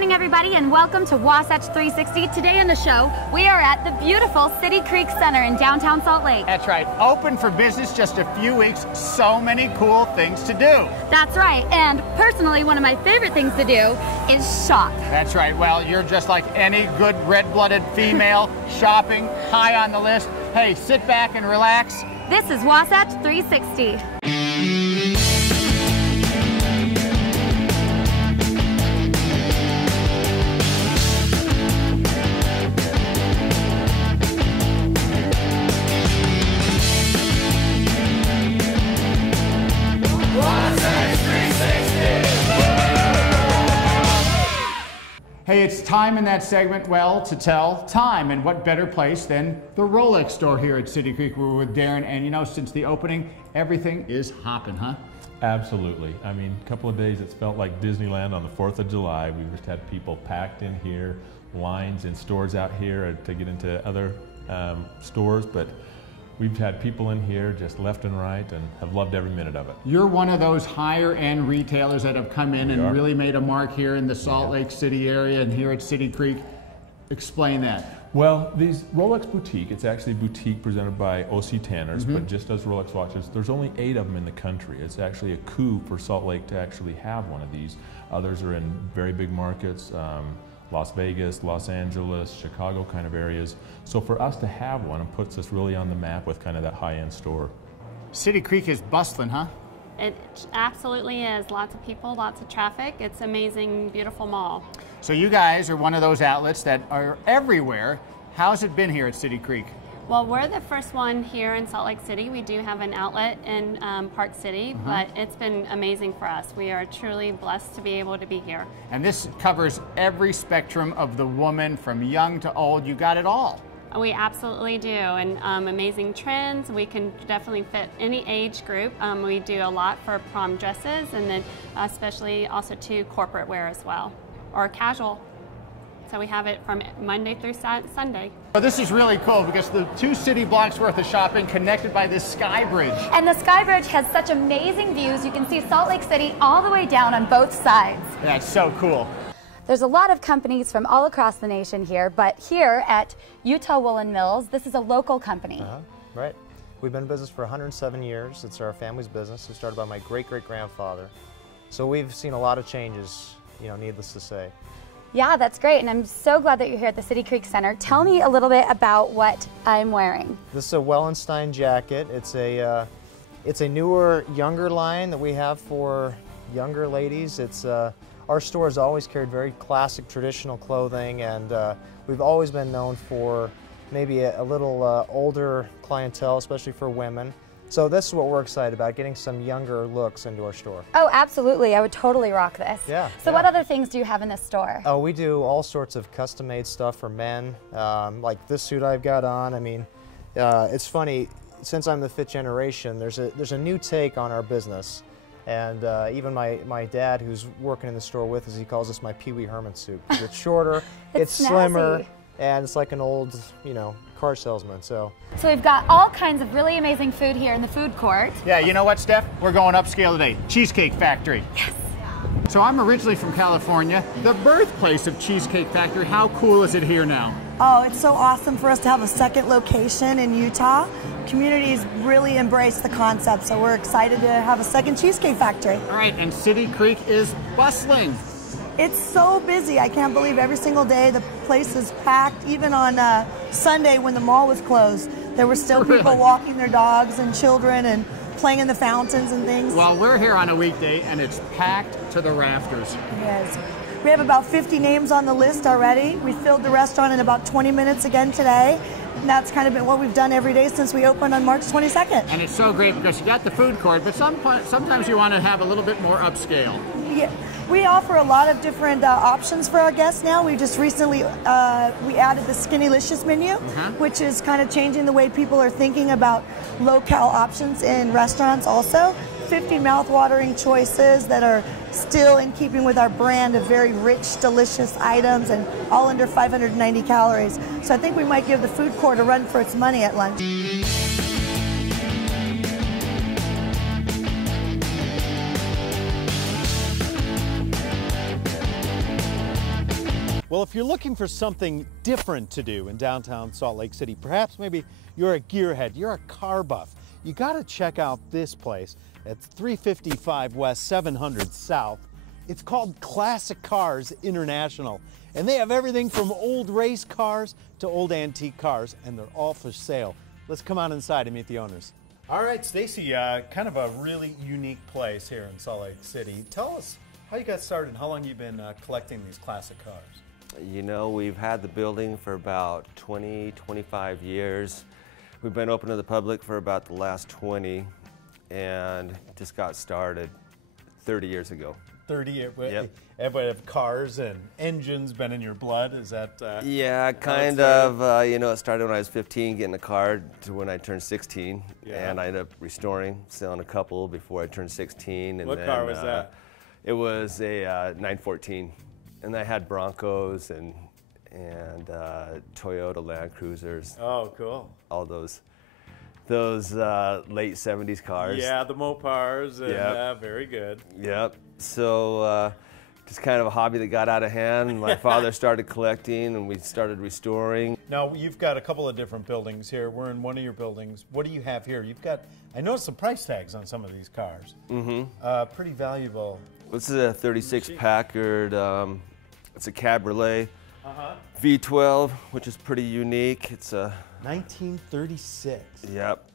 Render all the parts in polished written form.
morning, everybody, and welcome to Wasatch 360. Today on the show, we are at the beautiful Citi Creek Center in downtown Salt Lake. That's right. Open for business just a few weeks. So many cool things to do. That's right. And personally, one of my favorite things to do is shop. That's right. Well, you're just like any good red-blooded female. Shopping, high on the list. Hey, sit back and relax. This is Wasatch 360. Hey, it's time in that segment, well, to tell time, and what better place than the Rolex store here at Citi Creek. We're with Darren, and you know, since the opening, everything is hopping, huh? Absolutely. I mean, a couple of days it's felt like Disneyland on the 4th of July. We've just had people packed in here, lines in stores out here to get into other stores, but we've had people in here just left and right and have loved every minute of it. You're one of those higher end retailers that have come in and really made a mark here in the Salt Lake City area and here at Citi Creek. Explain that. Well, these Rolex Boutique, it's actually a boutique presented by O.C. Tanners, but just as Rolex watches, there's only 8 of them in the country. It's actually a coup for Salt Lake to actually have one of these. Others are in very big markets, Las Vegas, Los Angeles, Chicago kind of areas. So for us to have one, it puts us really on the map with kind of that high-end store. Citi Creek is bustling, huh? It absolutely is. Lots of people, lots of traffic. It's an amazing, beautiful mall. So you guys are one of those outlets that are everywhere. How's it been here at Citi Creek? Well, we're the first one here in Salt Lake City. We do have an outlet in Park City, but it's been amazing for us. We are truly blessed to be able to be here. And this covers every spectrum of the woman, from young to old. You got it all. We absolutely do, and amazing trends. We can definitely fit any age group. We do a lot for prom dresses, and then especially also to corporate wear as well, or casual. So we have it from Monday through Sunday. Well, this is really cool because the 2 city blocks worth of shopping connected by this sky bridge. And the sky bridge has such amazing views. You can see Salt Lake City all the way down on both sides. That's so cool. There's a lot of companies from all across the nation here, but here at Utah Woolen Mills, this is a local company. Right. We've been in business for 107 years. It's our family's business. It started by my great-great-grandfather. So we've seen a lot of changes, you know, needless to say. Yeah, that's great, and I'm so glad that you're here at the Citi Creek Center. Tell me a little bit about what I'm wearing. This is a Wellenstein jacket. It's a newer, younger line that we have for younger ladies. It's our store has always carried very classic, traditional clothing, and we've always been known for maybe a little older clientele, especially for women. So this is what we're excited about, getting some younger looks into our store. Oh, absolutely. I would totally rock this. Yeah. So what other things do you have in this store? Oh, we do all sorts of custom-made stuff for men, like this suit I've got on. I mean, it's funny, since I'm the 5th generation, there's a new take on our business. And even my dad, who's working in the store with us, he calls this my Pee Wee Herman suit. It's shorter, it's slimmer, and it's like an old, you know, car salesman. So we've got all kinds of really amazing food here in the food court. Yeah, you know what, Steph? We're going upscale today. Cheesecake Factory. Yes. So I'm originally from California, the birthplace of Cheesecake Factory. How cool is it here now? Oh, it's so awesome for us to have a second location in Utah. Communities really embrace the concept, so we're excited to have a second Cheesecake Factory. All right, and Citi Creek is bustling. It's so busy. I can't believe every single day the place is packed. Even on Sunday when the mall was closed, there were still people walking their dogs and children and playing in the fountains and things. Well, we're here on a weekday and it's packed to the rafters. Yes. We have about 50 names on the list already. We filled the restaurant in about 20 minutes again today. And that's kind of been what we've done every day since we opened on March 22nd. And it's so great because you got the food court, but sometimes you want to have a little bit more upscale. Yeah, we offer a lot of different options for our guests now. We just recently we added the Skinnylicious menu, which is kind of changing the way people are thinking about low-cal options in restaurants also. 50 mouth-watering choices that are still in keeping with our brand of very rich, delicious items and all under 590 calories. So I think we might give the food court a run for its money at lunch. Well, if you're looking for something different to do in downtown Salt Lake City, perhaps maybe you're a gearhead, you're a car buff, you gotta check out this place. It's 355 West, 700 South. It's called Classic Cars International, and they have everything from old race cars to old antique cars, and they're all for sale. Let's come on inside and meet the owners. All right, Stacy, kind of a really unique place here in Salt Lake City. Tell us how you got started and how long you've been collecting these classic cars. You know, we've had the building for about 20, 25 years. We've been open to the public for about the last 20 and just got started 30 years ago. 30 years? Yep. Everybody have cars and engines been in your blood? Is that? Yeah, kind of. You know, it started when I was 15, getting a car to when I turned 16. Yeah. And I ended up restoring, selling a couple before I turned 16. And what then, car was that? It was a 914. And I had Broncos and Toyota Land Cruisers. Oh, cool. All those late 70s cars. Yeah, the Mopars. And, Yep. Very good. Yep. So just kind of a hobby that got out of hand. My father started collecting and we started restoring. Now, you've got a couple of different buildings here. We're in one of your buildings. What do you have here? You've got, I noticed some price tags on some of these cars. Mm-hmm. Pretty valuable. This is a 36 Packard. It's a Cabriolet V12, which is pretty unique. It's a 1936. Yep.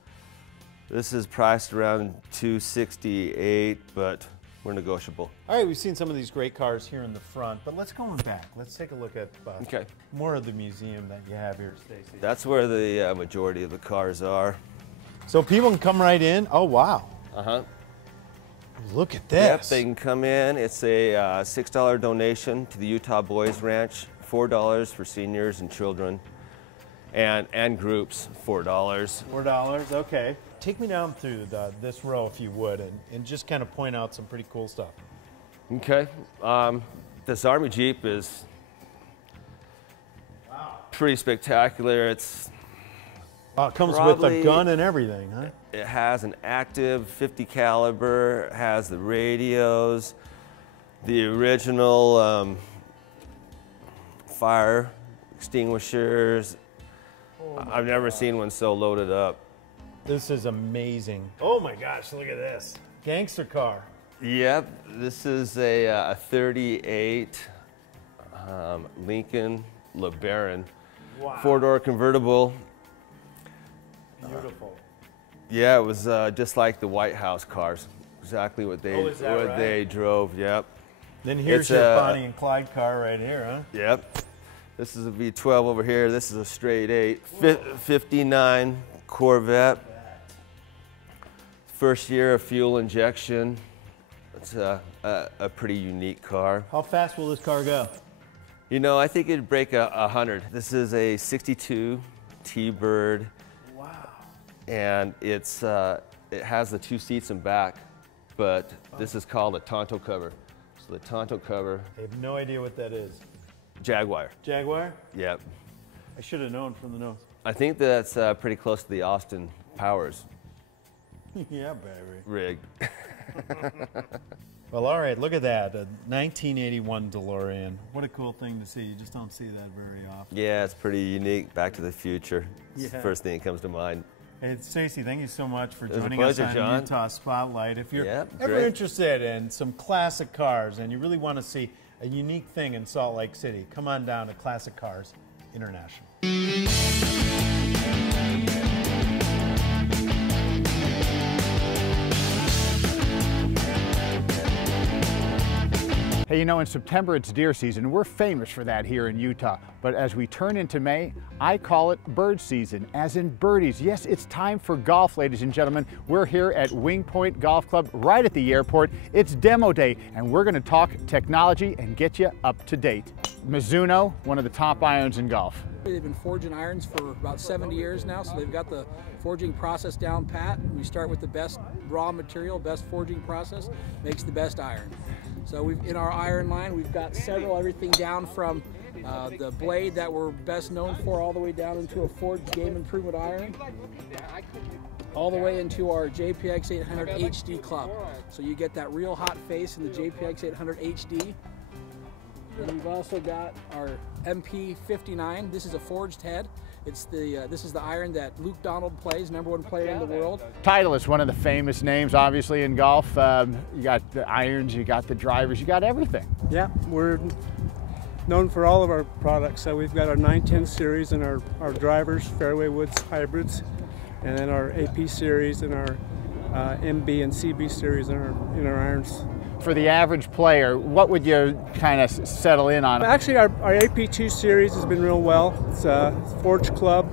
This is priced around $268, but we're negotiable. All right, we've seen some of these great cars here in the front, but let's go in back. Let's take a look at more of the museum that you have here, Stacy. That's where the majority of the cars are. So people can come right in. Oh, wow. Uh-huh. Look at this. Yep, they can come in. It's a $6 donation to the Utah Boys Ranch, $4 for seniors and children, and groups, $4. $4, okay. Take me down through this row, if you would, and just kind of point out some pretty cool stuff. Okay. This Army Jeep is pretty spectacular. It's it comes with a gun and everything, huh? It has an active 50 caliber, has the radios, the original fire extinguishers. I've never seen one so loaded up. This is amazing. Oh my gosh, look at this. Gangster car. Yep, this is a 38 Lincoln LeBaron. Wow. Four-door convertible. Beautiful. Yeah, it was just like the White House cars. Exactly what they they drove. Yep. Then here's your Bonnie and Clyde car right here, huh? Yep. This is a V12 over here. This is a straight 8. 59 Corvette. First year of fuel injection. It's a pretty unique car. How fast will this car go? You know, I think it'd break 100. This is a 62 T-Bird. Wow. And it's it has the 2 seats in back, but this is called a Tonto cover. So the Tonto cover. I have no idea what that is. Jaguar. Jaguar? Yep. I should have known from the nose. I think that's pretty close to the Austin Powers. Yeah, baby. Rig. Well, all right, look at that, a 1981 DeLorean. What a cool thing to see. You just don't see that very often. Yeah, it's pretty unique. Back to the Future. It's the first thing that comes to mind. Hey, Stacy, thank you so much for It was a joining pleasure, us on John. Utah Spotlight. If you're ever great. interested in some classic cars and you really want to see a unique thing in Salt Lake City, come on down to Classic Cars International. Hey, you know, in September it's deer season. We're famous for that here in Utah. But as we turn into May, I call it bird season, as in birdies. Yes, it's time for golf, ladies and gentlemen. We're here at Wing Point Golf Club right at the airport. It's demo day, and we're going to talk technology and get you up to date. Mizuno, one of the top irons in golf. They've been forging irons for about 70 years now, so they've got the forging process down pat. We start with the best raw material, best forging process, makes the best iron. So in our iron line, we've got everything down from the blade that we're best known for all the way down into a forged game improvement iron, all the way into our JPX 800 HD club. So you get that real hot face in the JPX 800 HD. And we've also got our MP59. This is a forged head. This is the iron that Luke Donald plays, #1 player in the world. Titleist, one of the famous names, obviously, in golf. You got the irons, you got the drivers, you got everything. Yeah, we're known for all of our products. So we've got our 910 series and our drivers, fairway woods hybrids, and then our AP series and our MB and CB series in our irons. For the average player, what would you kind of settle in on? Actually, our AP2 series has been real well. It's a forged club,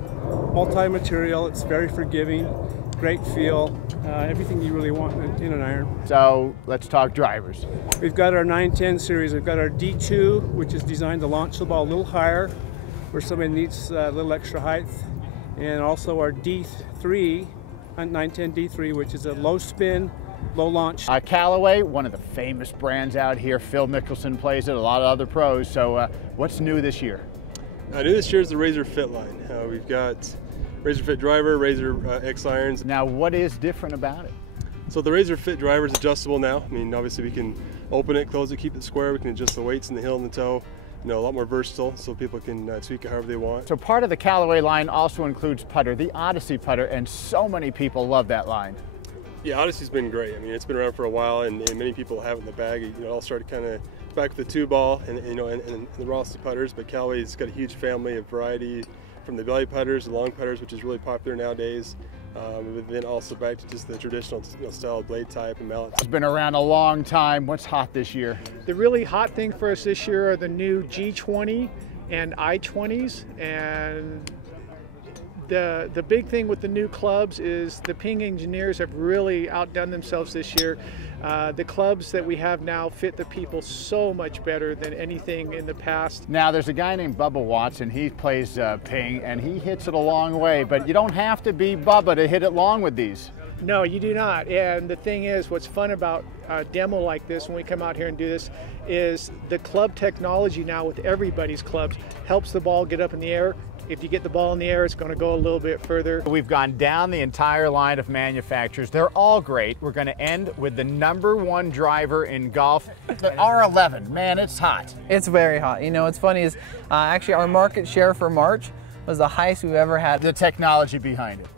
multi-material. It's very forgiving, great feel, everything you really want in an iron. So let's talk drivers. We've got our 910 series. We've got our D2, which is designed to launch the ball a little higher, where somebody needs a little extra height, and also our D3, 910 D3, which is a low spin, low launch. Callaway, one of the famous brands out here. Phil Mickelson plays it, a lot of other pros. So what's new this year? New this year is the Razor Fit line. We've got Razor Fit driver, Razor X irons. Now, what is different about it? So the Razor Fit driver is adjustable now. I mean, obviously we can open it, close it, keep it square. We can adjust the weights in the heel and the toe. You know, a lot more versatile, so people can tweak it however they want. So part of the Callaway line also includes putter, the Odyssey putter, and so many people love that line. Yeah, Odyssey's been great. I mean, it's been around for a while, and many people have it in the bag. You know, it all started kind of back with the 2-ball and the Rossi putters, but Callaway's got a huge family of variety, from the belly putters, the long putters, which is really popular nowadays, but then also back to just the traditional style blade type and mallet. It's been around a long time. What's hot this year? The really hot thing for us this year are the new G20 and I-20s, and the big thing with the new clubs is the Ping engineers have really outdone themselves this year. The clubs that we have now fit the people so much better than anything in the past. Now, there's a guy named Bubba Watson. He plays Ping, and he hits it a long way, but you don't have to be Bubba to hit it long with these. No, you do not. And the thing is, what's fun about a demo like this when we come out here and do this is the club technology now with everybody's clubs helps the ball get up in the air. If you get the ball in the air, it's going to go a little bit further. We've gone down the entire line of manufacturers. They're all great. We're going to end with the #1 driver in golf, the R11. Man, it's hot. It's very hot. You know, what's funny is actually our market share for March was the highest we've ever had. The technology behind it.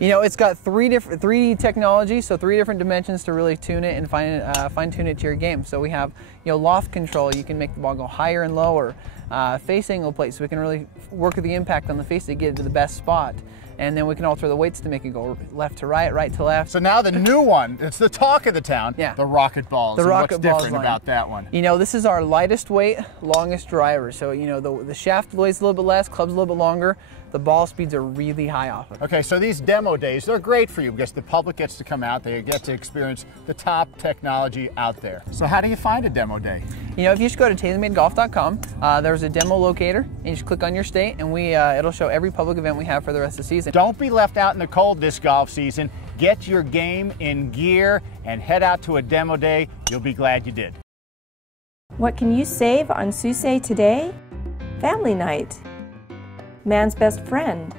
You know, it's got 3D technology, so 3 different dimensions to really tune it and fine tune it to your game. So we have, you know, loft control. You can make the ball go higher and lower. Face angle plate, so we can really work with the impact on the face to get it to the best spot. And then we can alter the weights to make it go left to right, right to left. So now the new one, it's the talk of the town, yeah. The Rocket Balls. The Rocket Balls. What's different about that one? You know, this is our lightest weight, longest driver. So, you know, the shaft weighs a little bit less, club's a little bit longer. The ball speeds are really high off of it. Okay, so these demo days, they're great for you because the public gets to come out, they get to experience the top technology out there. So how do you find a demo day? You know, if you just go to TaylorMadeGolf.com, there's a demo locator, and you just click on your state, and it'll show every public event we have for the rest of the season. Don't be left out in the cold this golf season. Get your game in gear and head out to a demo day. You'll be glad you did. What can you save on Susay today? Family night. Man's best friend.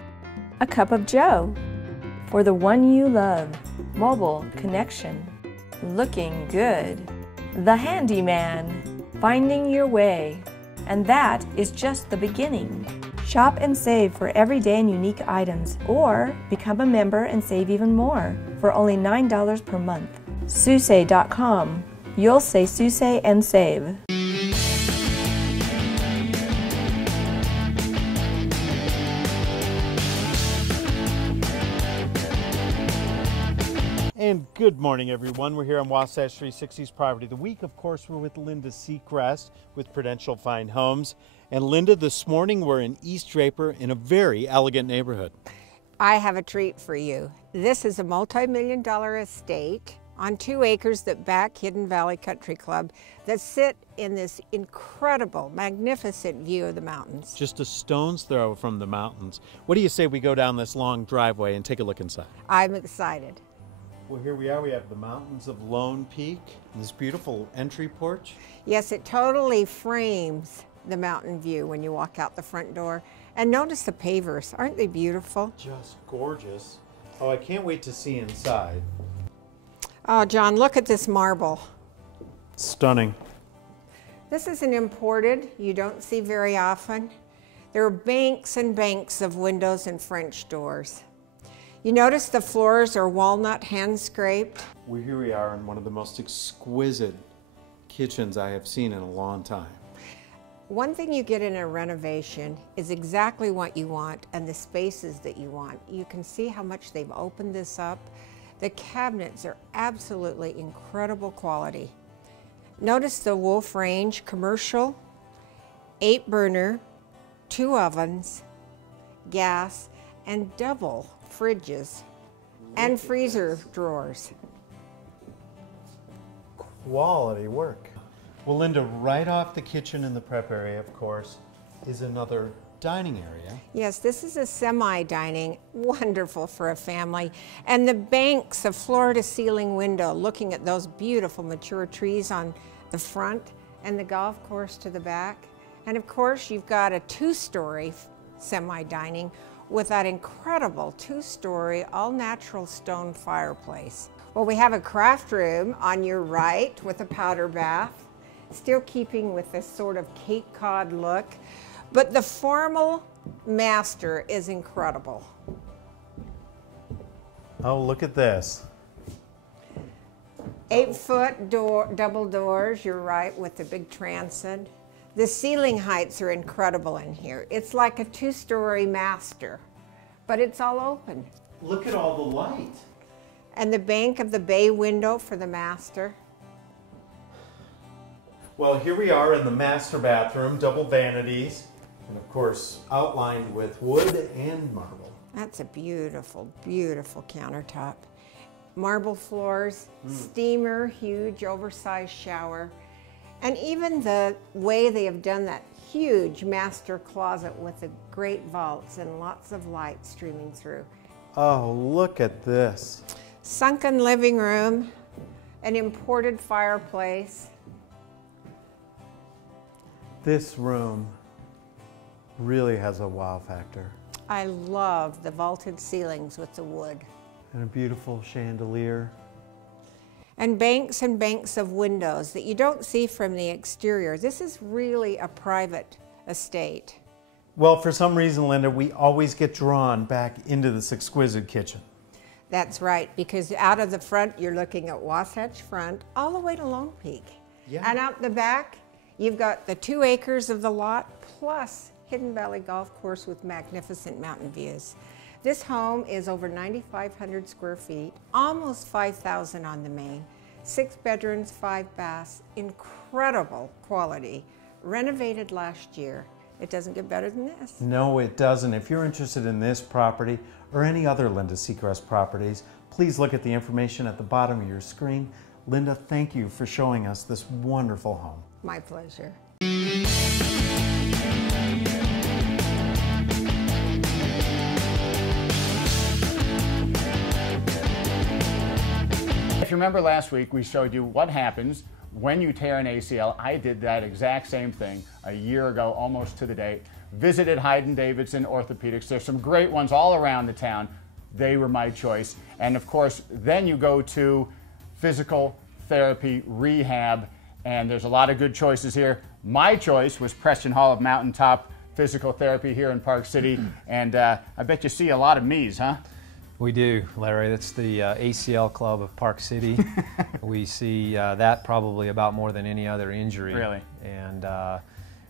A cup of joe. For the one you love. Mobile connection. Looking good. The handyman. Finding your way. And that is just the beginning. Shop and save for everyday and unique items, or become a member and save even more for only $9 per month. Susay.com. You'll say Susay and save. And good morning, everyone. We're here on Wasatch 360's Property of the Week. Of course, we're with Linda Seacrest with Prudential Fine Homes. And Linda, this morning we're in East Draper in a very elegant neighborhood. I have a treat for you. This is a multi-million-dollar estate on 2 acres that back Hidden Valley Country Club that sit in this incredible, magnificent view of the mountains. Just a stone's throw from the mountains. What do you say we go down this long driveway and take a look inside? I'm excited. Well, here we are. We have the mountains of Lone Peak and this beautiful entry porch. Yes, it totally frames the mountain view when you walk out the front door. And notice the pavers. Aren't they beautiful? Just gorgeous. Oh, I can't wait to see inside. Oh, John, look at this marble. Stunning. This is an imported, you don't see very often. There are banks and banks of windows and French doors. You notice the floors are walnut hand scraped. Here we are in one of the most exquisite kitchens I have seen in a long time. One thing you get in a renovation is exactly what you want and the spaces that you want. You can see how much they've opened this up. The cabinets are absolutely incredible quality. Notice the Wolf range, commercial, 8 burner, 2 ovens, gas, and double fridges and freezer drawers. Quality work. Well, Linda, right off the kitchen and the prep area, of course, is another dining area. Yes, this is a semi-dining, wonderful for a family. And the banks of floor-to-ceiling window, looking at those beautiful mature trees on the front and the golf course to the back. And of course, you've got a 2-story semi-dining with that incredible 2-story all-natural stone fireplace. Well, we have a craft room on your right with a powder bath, still keeping with this sort of Cape Cod look. But the formal master is incredible. Oh, look at this. 8-foot door, double doors, you're right, with the big transom. The ceiling heights are incredible in here. It's like a 2-story master, but it's all open. Look at all the light. And the bank of the bay window for the master. Well, here we are in the master bathroom, double vanities, and of course outlined with wood and marble. That's a beautiful, beautiful countertop. Marble floors, steamer, huge oversized shower, and even the way they have done that huge master closet with the great vaults and lots of light streaming through. Oh, look at this. Sunken living room, an imported fireplace. This room really has a wow factor. I love the vaulted ceilings with the wood. And a beautiful chandelier. And banks of windows that you don't see from the exterior. This is really a private estate. Well, for some reason, Linda, we always get drawn back into this exquisite kitchen. That's right, because out of the front, you're looking at Wasatch Front all the way to Lone Peak. Yeah. And out the back, you've got the 2 acres of the lot, plus Hidden Valley Golf Course with magnificent mountain views. This home is over 9,500 square feet, almost 5,000 on the main, 6 bedrooms, 5 baths, incredible quality, renovated last year. It doesn't get better than this. No, it doesn't. If you're interested in this property or any other Linda Seacrest properties, please look at the information at the bottom of your screen. Linda, thank you for showing us this wonderful home. My pleasure. If you remember last week, we showed you what happens when you tear an ACL. I did that exact same thing a year ago, almost to the date. Visited Hayden-Davidson Orthopedics. There's some great ones all around the town. They were my choice. And of course, then you go to physical therapy, rehab, and there's a lot of good choices here. My choice was Preston Hall of Mountaintop Physical Therapy here in Park City. And I bet you see a lot of me's, huh? We do, Larry. That's the ACL Club of Park City. We see that probably about more than any other injury. Really? And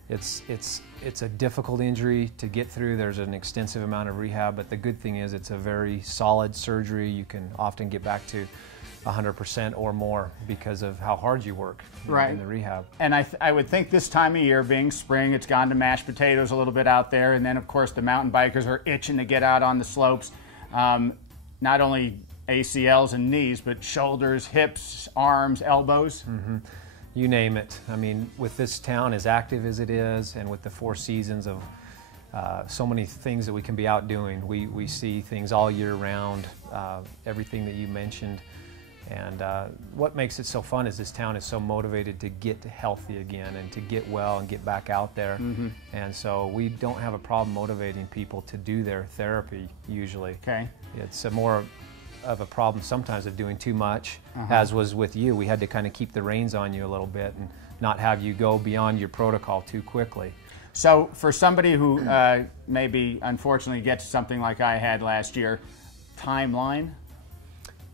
it's a difficult injury to get through. There's an extensive amount of rehab, but the good thing is it's a very solid surgery. You can often get back to 100% or more because of how hard you work in the rehab. And I would think this time of year, being spring, it's gone to mashed potatoes a little bit out there, and then of course the mountain bikers are itching to get out on the slopes. Not only ACLs and knees, but shoulders, hips, arms, elbows. Mm-hmm. You name it. I mean, with this town as active as it is, and with the 4 seasons of so many things that we can be out doing, we see things all year round, everything that you mentioned. And what makes it so fun is this town is so motivated to get healthy again and to get well and get back out there. Mm-hmm. And so we don't have a problem motivating people to do their therapy usually. Okay. It's more of a problem sometimes of doing too much, as was with you. We had to kind of keep the reins on you a little bit and not have you go beyond your protocol too quickly. So for somebody who maybe unfortunately gets something like I had last year, timeline?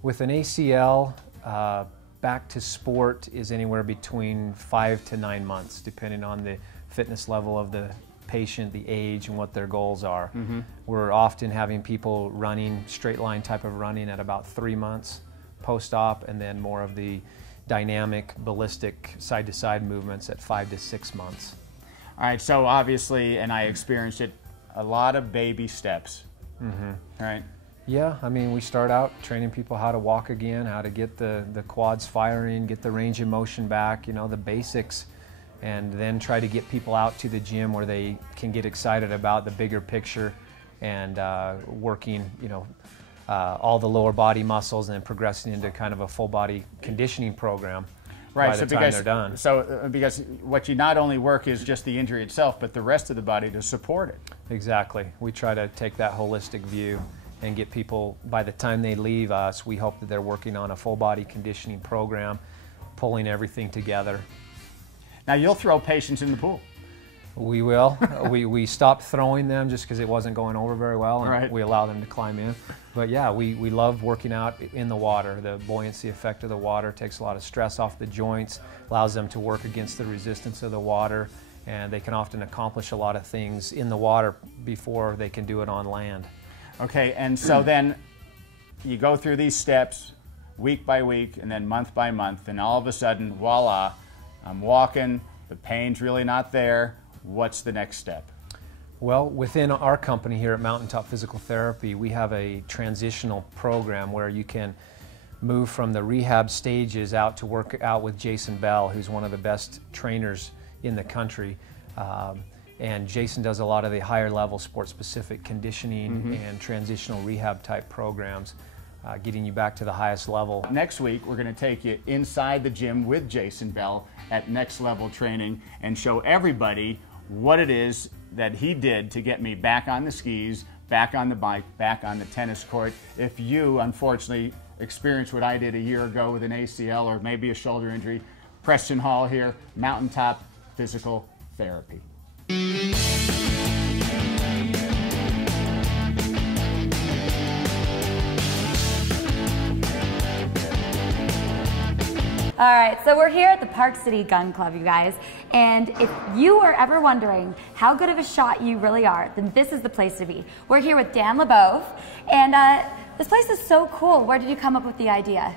With an ACL, back to sport is anywhere between 5 to 9 months, depending on the fitness level of the patient, the age, and what their goals are. We're often having people running, straight line type of running at about 3 months post-op, and then more of the dynamic, ballistic, side-to-side movements at 5 to 6 months. All right, so obviously, and I experienced it, a lot of baby steps, right? Yeah, I mean, we start out training people how to walk again, how to get the quads firing, get the range of motion back, you know, the basics, and then try to get people out to the gym where they can get excited about the bigger picture and working, you know, all the lower body muscles and then progressing into kind of a full body conditioning program. Right, by the time they're done. So because what you not only work is just the injury itself, but the rest of the body to support it. Exactly. We try to take that holistic view and get people, by the time they leave us, we hope that they're working on a full body conditioning program, pulling everything together. Now you'll throw patients in the pool. We will. we stopped throwing them just because it wasn't going over very well, and we allow them to climb in. But yeah, we love working out in the water. The buoyancy effect of the water takes a lot of stress off the joints, allows them to work against the resistance of the water, and they can often accomplish a lot of things in the water before they can do it on land. Okay, and so then you go through these steps week by week and then month by month, and all of a sudden, voila, I'm walking, the pain's really not there. What's the next step? Well, within our company here at Mountaintop Physical Therapy, we have a transitional program where you can move from the rehab stages out to work out with Jason Bell, who's one of the best trainers in the country. And Jason does a lot of the higher level sport-specific conditioning and transitional rehab type programs, getting you back to the highest level. Next week, we're going to take you inside the gym with Jason Bell at Next Level Training and show everybody what it is that he did to get me back on the skis, back on the bike, back on the tennis court. If you, unfortunately, experienced what I did a year ago with an ACL or maybe a shoulder injury, Preston Hall here, Mountaintop Physical Therapy. All right, so we're here at the Park City Gun Club, you guys, and if you are ever wondering how good of a shot you really are, then this is the place to be. We're here with Dan LeBeau, and this place is so cool. Where did you come up with the idea?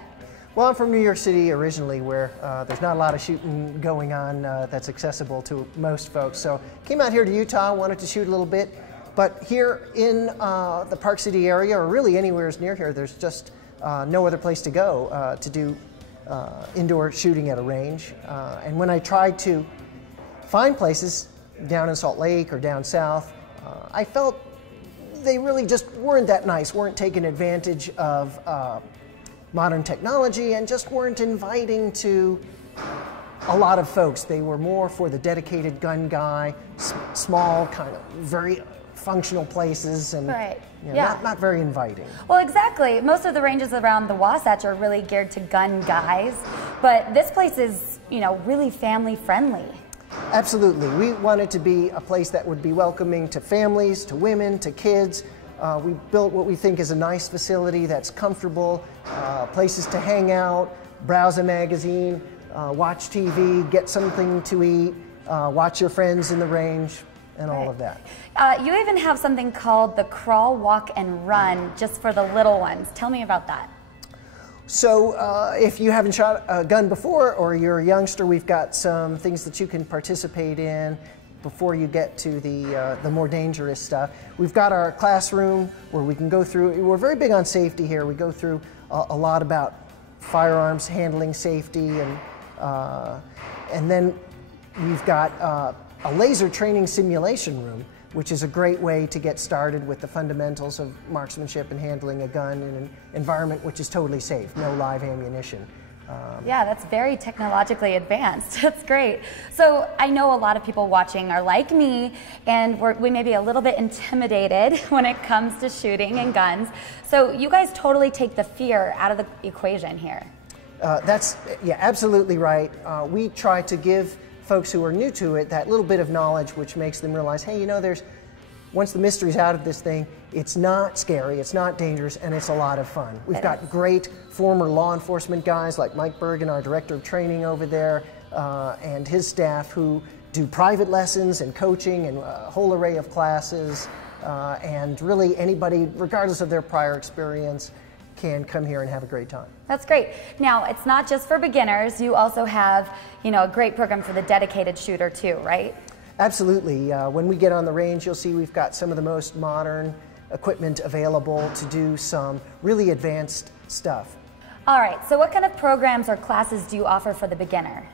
Well, I'm from New York City originally, where there's not a lot of shooting going on that's accessible to most folks. So came out here to Utah, wanted to shoot a little bit, but here in the Park City area, or really anywhere near here, there's just no other place to go to do indoor shooting at a range. And when I tried to find places down in Salt Lake or down south, I felt they really just weren't that nice, weren't taking advantage of modern technology, and just weren't inviting to a lot of folks. They were more for the dedicated gun guy, small, kind of very functional places, and you know, not very inviting. Well, exactly. Most of the ranges around the Wasatch are really geared to gun guys, but this place is, you know, really family friendly. Absolutely. We wanted to be a place that would be welcoming to families, to women, to kids. We built what we think is a nice facility that's comfortable, places to hang out, browse a magazine, watch TV, get something to eat, watch your friends in the range, and all of that. You even have something called the Crawl, Walk, and Run just for the little ones. Tell me about that. So if you haven't shot a gun before, or you're a youngster, we've got some things that you can participate in before you get to the more dangerous stuff. We've got our classroom where we can go through, we're very big on safety here. We go through a lot about firearms handling safety, and then we've got a laser training simulation room, which is a great way to get started with the fundamentals of marksmanship and handling a gun in an environment which is totally safe, no live ammunition. Yeah, that's very technologically advanced. That's great. So I know a lot of people watching are like me, and we may be a little bit intimidated when it comes to shooting and guns. So you guys totally take the fear out of the equation here. That's absolutely right. We try to give folks who are new to it that little bit of knowledge which makes them realize, hey, you know, once the mystery's out of this thing, it's not scary, it's not dangerous, and it's a lot of fun. We've got great former law enforcement guys like Mike Bergen, our director of training over there, and his staff who do private lessons and coaching and a whole array of classes. And really anybody, regardless of their prior experience, can come here and have a great time. That's great. Now, it's not just for beginners. You also have, you know, a great program for the dedicated shooter too, right? Absolutely. When we get on the range, you'll see we've got some of the most modern equipment available to do some really advanced stuff. All right, so what kind of programs or classes do you offer for the beginner?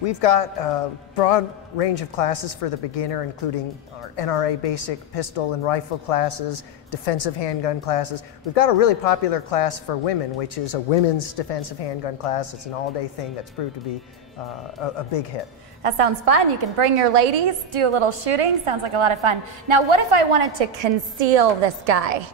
We've got a broad range of classes for the beginner, including our NRA basic pistol and rifle classes, defensive handgun classes. We've got a really popular class for women, which is a women's defensive handgun class. It's an all-day thing that's proved to be a big hit. That sounds fun. You can bring your ladies, do a little shooting. Sounds like a lot of fun. Now, what if I wanted to conceal this guy?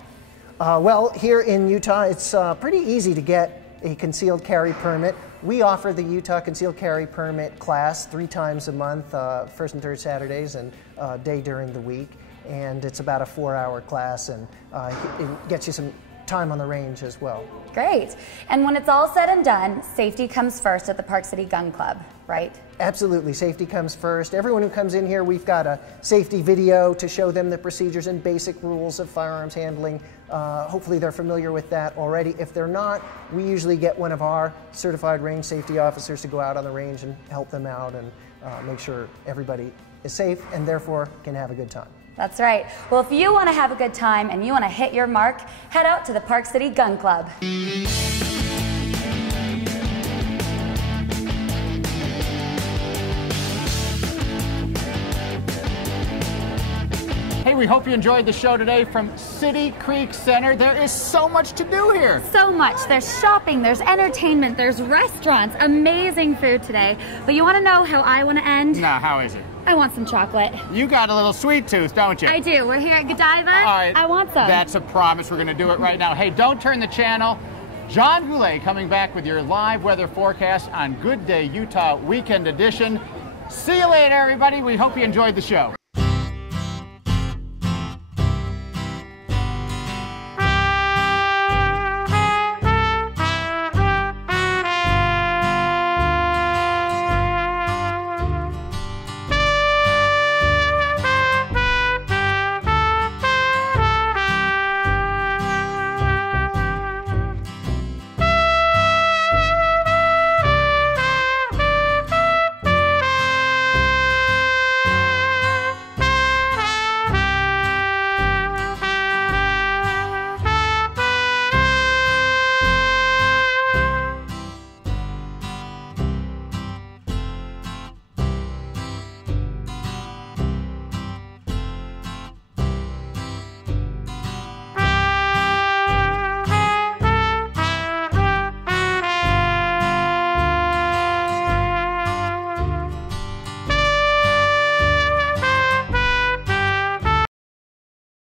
Well, here in Utah, it's pretty easy to get a concealed carry permit. We offer the Utah Concealed Carry Permit class 3 times a month, first and third Saturdays and a day during the week. And it's about a 4-hour class, and it gets you some time on the range as well. Great. And when it's all said and done, safety comes first at the Park City Gun Club, right? Absolutely. Safety comes first. Everyone who comes in here, we've got a safety video to show them the procedures and basic rules of firearms handling. Hopefully they're familiar with that already. If they're not, we usually get one of our certified range safety officers to go out on the range and help them out and make sure everybody is safe and therefore can have a good time. That's right. Well, if you want to have a good time and you want to hit your mark, head out to the Park City Gun Club. Hey, we hope you enjoyed the show today from Citi Creek Center. There is so much to do here. So much. There's shopping, there's entertainment, there's restaurants, amazing food today. But you want to know how I want to end? Now, how is it? I want some chocolate. You got a little sweet tooth, don't you? I do. We're here at Godiva. All right. I want some. That's a promise. We're going to do it right now. Hey, don't turn the channel. John Goulet coming back with your live weather forecast on Good Day Utah Weekend Edition. See you later, everybody. We hope you enjoyed the show.